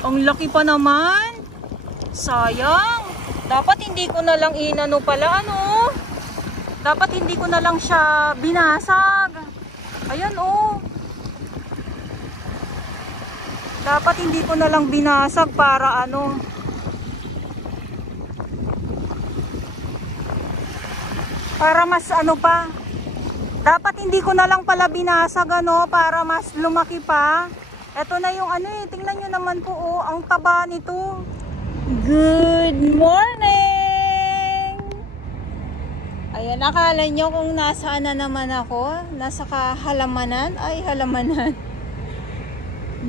Ang laki pa naman. Sayang. Dapat hindi ko na lang inano pala, ano. Dapat hindi ko na lang siya binasag. Ayan, oh. Dapat hindi ko na lang binasag para ano. Para mas ano pa. Dapat hindi ko na lang pala binasag, ano, para mas lumaki pa. Ito na yung ano eh. Tingnan nyo naman po, oh. Ang taba nito. Good morning! Ayan, akala nyo kung nasaan na naman ako. Nasa kahalamanan. Ay, halamanan.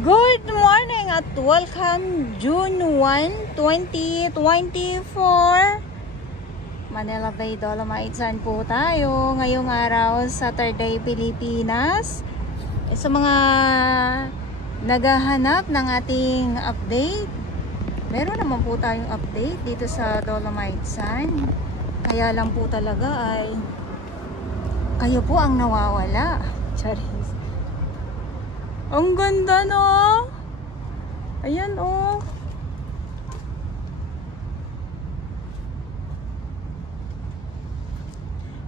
Good morning at welcome June 1, 2024. Manila Bay Dolomites. Saan po tayo? Ngayong araw, Saturday, Pilipinas. Sa mga naghahanap ng ating update, meron naman po tayong update dito sa Dolomites. Kaya lang po talaga ay kayo po ang nawawala. Charis. Ang ganda, no? Ayan, oh.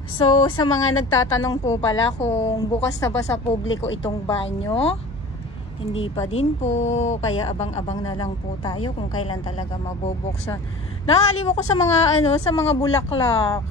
So, sa mga nagtatanong po pala kung bukas na ba sa publiko itong banyo, hindi pa din po. Kaya abang-abang na lang po tayo kung kailan talaga mabubuksan. Nakakaliw ko sa mga ano, sa mga bulaklak.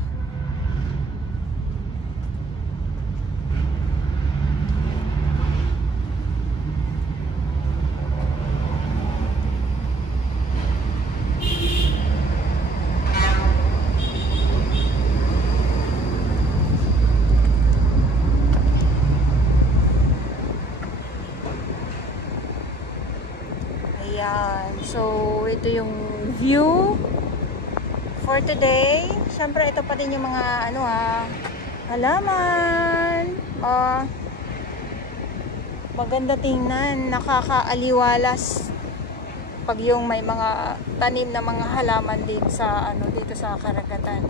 So, ito yung view for today. Siyempre, ito pa din yung mga ano halaman. Maganda tingnan, nakakaaliwalas pag yung may mga tanim na mga halaman dito sa ano, dito sa karagatan.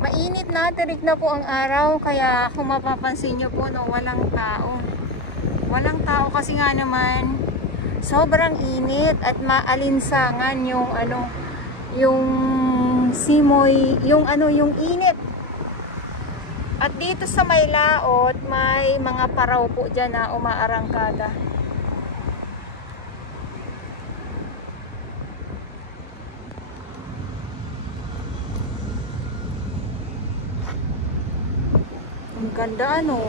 Mainit na, tirik na po ang araw, kaya kung mapapansin nyo po, no, walang tao. Walang tao kasi nga naman sobrang init at maalinsangan yung ano, yung simoy, yung ano, yung init. At dito sa may laot, may mga paraw po dyan na umaarangkada. Ang ganda, ano.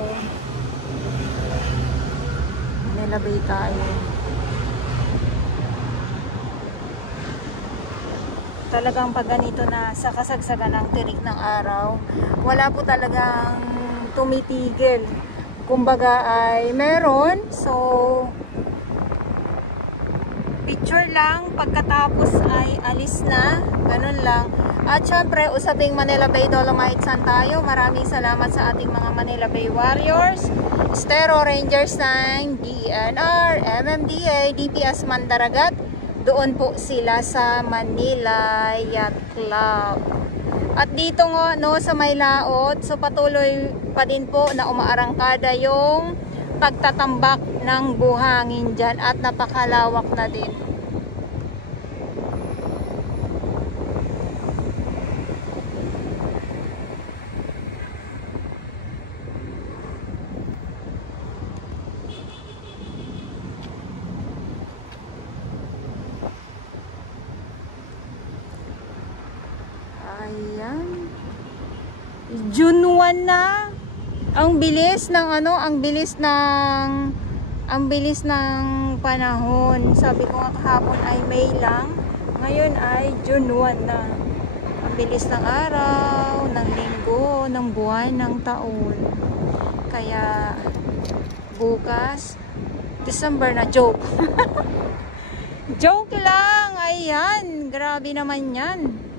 Nilabay tayo. Talagang pag ganito na sa kasagsagan ng tirik ng araw, wala po talagang tumitigil. Kumbaga ay meron, so picture lang, pagkatapos ay alis na, ganun lang. At syempre, usaping Manila Bay Dolomites tayo. Maraming salamat sa ating mga Manila Bay Warriors, Estero Rangers ng DNR, MMDA, DPS Mandaragat. Doon po sila sa Manila Yacht Club. At dito nga, no, sa may laot, so patuloy pa din po na umaarangkada yung pagtatambak ng buhangin dyan at napakalawak na din. Ayan. June 1 na. Ang bilis ng ano, ang bilis ng panahon. Sabi ko nga kahapon ay May lang. Ngayon ay June 1 na. Ang bilis ng araw, ng linggo, ng buwan, ng taon. Kaya bukas December na, joke. Joke lang. Ayan, grabe naman 'yan.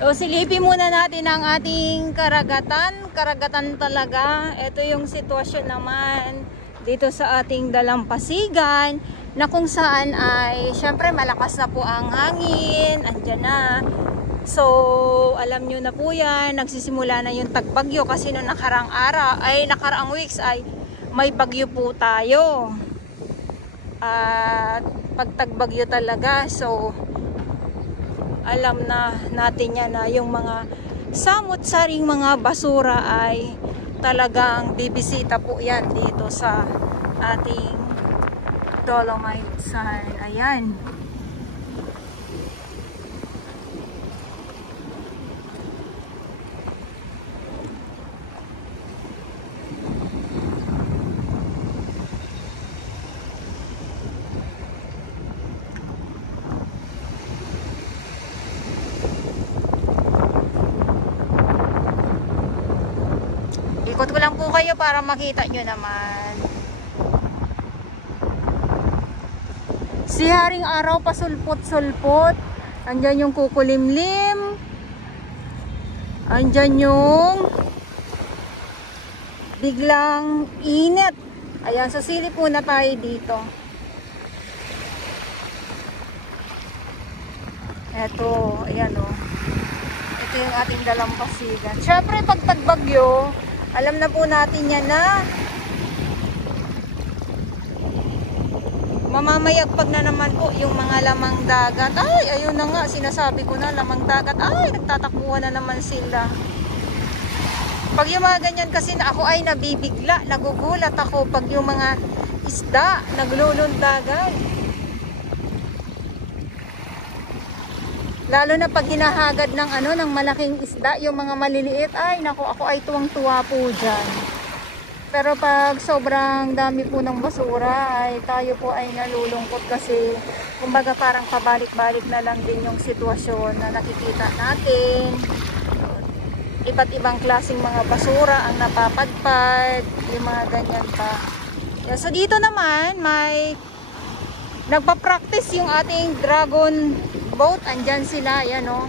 So, silipin muna natin ang ating karagatan. Karagatan talaga. Ito yung sitwasyon naman dito sa ating dalampasigan, na kung saan ay syempre malakas na po ang hangin. Andyan na. So, alam nyo na po yan, nagsisimula na yung tagbagyo kasi noong nakaraang weeks ay may bagyo po tayo. At pagtagbagyo talaga, so alam na natin yan na yung mga samot-saring mga basura ay talagang bibisita po yan dito sa ating Dolomite Sand. Ayan. Ikot ko lang po kayo para makita nyo naman. Si Haring Araw pasulpot-sulpot. Andyan yung kukulimlim. Andyan yung biglang init. Ayan, so silip muna tayo dito. Eto, ayan o. Ito yung ating dalampasigan. Syempre pag tagbagyo, alam na po natin yan na mamamayagpag na naman po yung mga lamang dagat. Ay, ayun na nga, sinasabi ko na, lamang dagat. Ay, nagtatakbuhan na naman sila. Pag yung mga ganyan kasi na ako ay nabibigla, nagugulat ako pag yung mga isda naglulundagan. Lalo na pag hinahagad ng ng malaking isda, yung mga maliliit, ay naku, ako ay tuwang-tuwa po dyan. Pero pag sobrang dami po ng basura, ay tayo po ay nalulungkot kasi kumbaga parang pabalik-balik na lang din yung sitwasyon na nakikita natin. Iba't ibang klaseng mga basura ang napapadpad, yung mga ganyan pa. So dito naman, may nagpa-practice yung ating dragon boat. Andyan sila, yan o.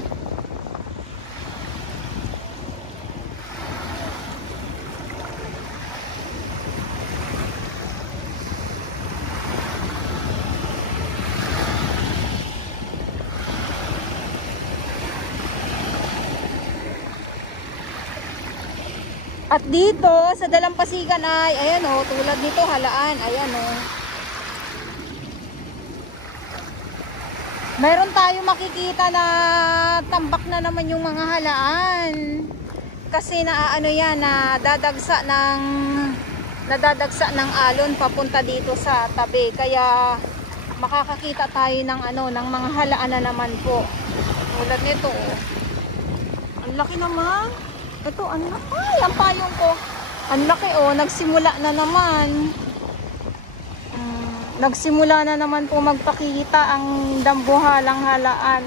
At dito sa dalampasigan ay, ayan o, tulad nito halaan, ayan o. Meron tayo makikita na tambak na naman yung mga halaan. Kasi naano yan, nadadagsa ng alon papunta dito sa tabi. Kaya makakakita tayo ng ng mga halaan na naman po. Tulad nito oh. Ang laki naman. Ito, ang laki. Ay, ang payong ko. Ang laki oh, nagsimula na naman. Nagsimula na naman po magpakita ang dambuhalang halaan.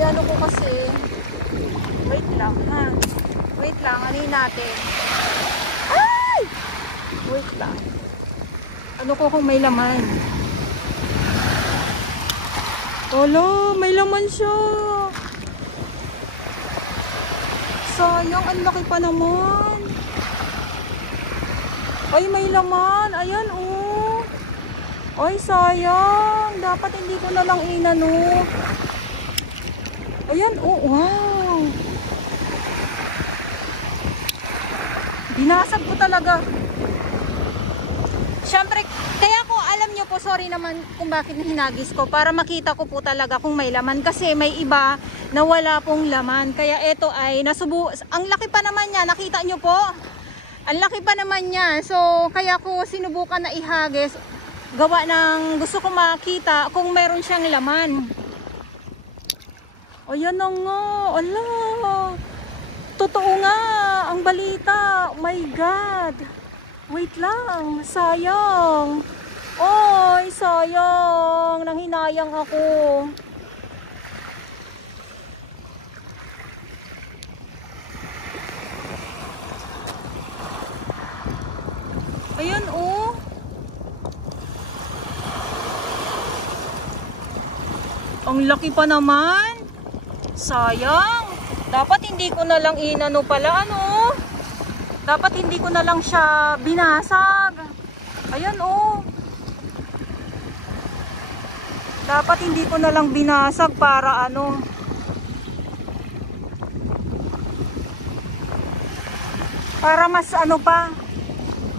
Yan ko kasi. Wait lang ha. Wait lang, alin natin. Ay! Wait lang. Ano ko kung may laman? Olo, may laman siya. Sayang, ang laki pa naman. Ay, may laman. Ayan, oh. Ay, sayang. Dapat hindi ko na lang inano. Ayan, oh, wow. Binasag ko talaga. Siyempre, kaya ko, alam nyo po, sorry naman kung bakit hinagis ko. Para makita ko po talaga kung may laman. Kasi may iba na wala pong laman. Kaya ito ay ang laki pa naman niya, nakita nyo po? Ang laki pa naman niya. So, kaya ko sinubukan na ihagis. Gawa ng gusto ko makita kung meron siyang laman. Ayan na nga. Ala. Totoo nga. Ang balita. Oh my God. Wait lang. Sayang. Oy, sayang. Nanghinayang ako. Ayan, oh. Ang laki pa naman. Sayang. Dapat hindi ko na lang inano pala, ano. Dapat hindi ko na lang siya binasag. Ayan, oh. Dapat hindi ko na lang binasag para ano. Para mas ano pa.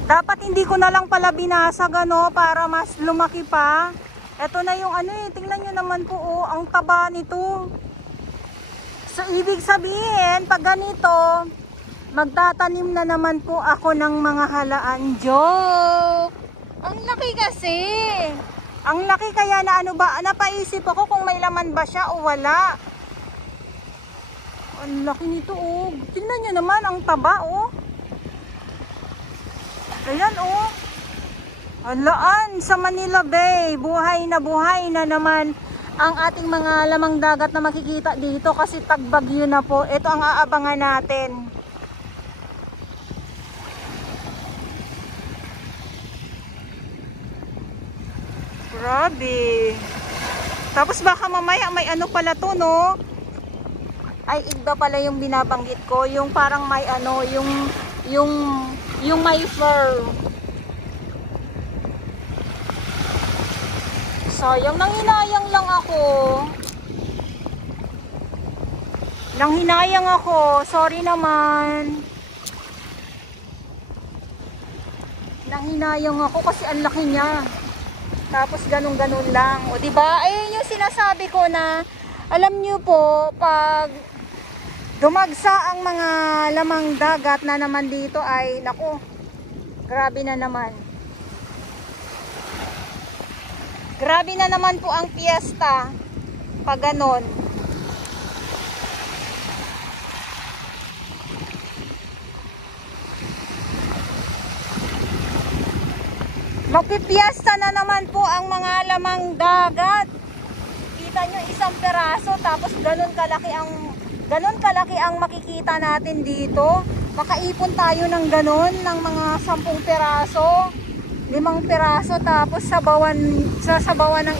Dapat hindi ko na lang pala binasag ano para mas lumaki pa. Ito na yung ano eh. Tingnan nyo naman po oh, ang taba nito. So ibig sabihin pag ganito, magtatanim na naman po ako ng mga halaan. Joke! Ang laki kasi. Ang laki kaya na ano ba, napaisip ako kung may laman ba siya o wala. Ang laki nito oh. Tingnan nyo naman ang taba oh. Ayan oh. Halaan sa Manila Bay. Buhay na naman ang ating mga lamang dagat na makikita dito kasi tagbagyo na po. Ito ang aabangan natin. Grabe. Tapos baka mamaya may ano pala to no. Ay igda pala yung binabanggit ko. Yung parang may ano. Yung may fur. Sayang, nanghinayang lang ako. Nanghinayang ako. Sorry naman. Nanghinayang ako kasi ang laki niya. Tapos ganun-ganun lang. O diba? Ayun yung sinasabi ko na alam nyo po, pag dumagsa ang mga lamang dagat na naman dito ay naku, grabe na naman. Grabe na naman po ang piyesta pag ganon. Magpipiesta na naman po ang mga lamang dagat. Kita nyo isang peraso tapos ganun kalaki ang makikita natin dito. Makaipon tayo ng ganun ng mga 10 peraso, 5 peraso tapos sasabawan ng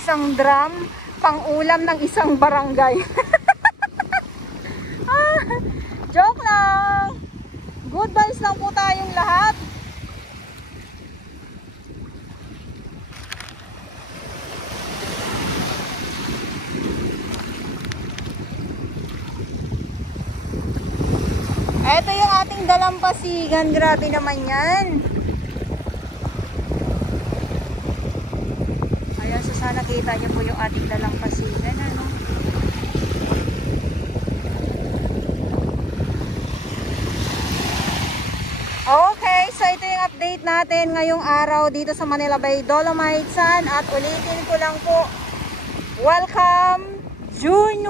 isang drum pang ulam ng isang barangay. Joke lang. Good vibes lang po tayong lahat. Ito yung ating dalampasigan. Grabe naman yan. Ayan, so sana kita nyo po yung ating dalampasigan. Ano? Okay, so ito yung update natin ngayong araw dito sa Manila Bay Dolomites. At ulitin ko lang po, welcome June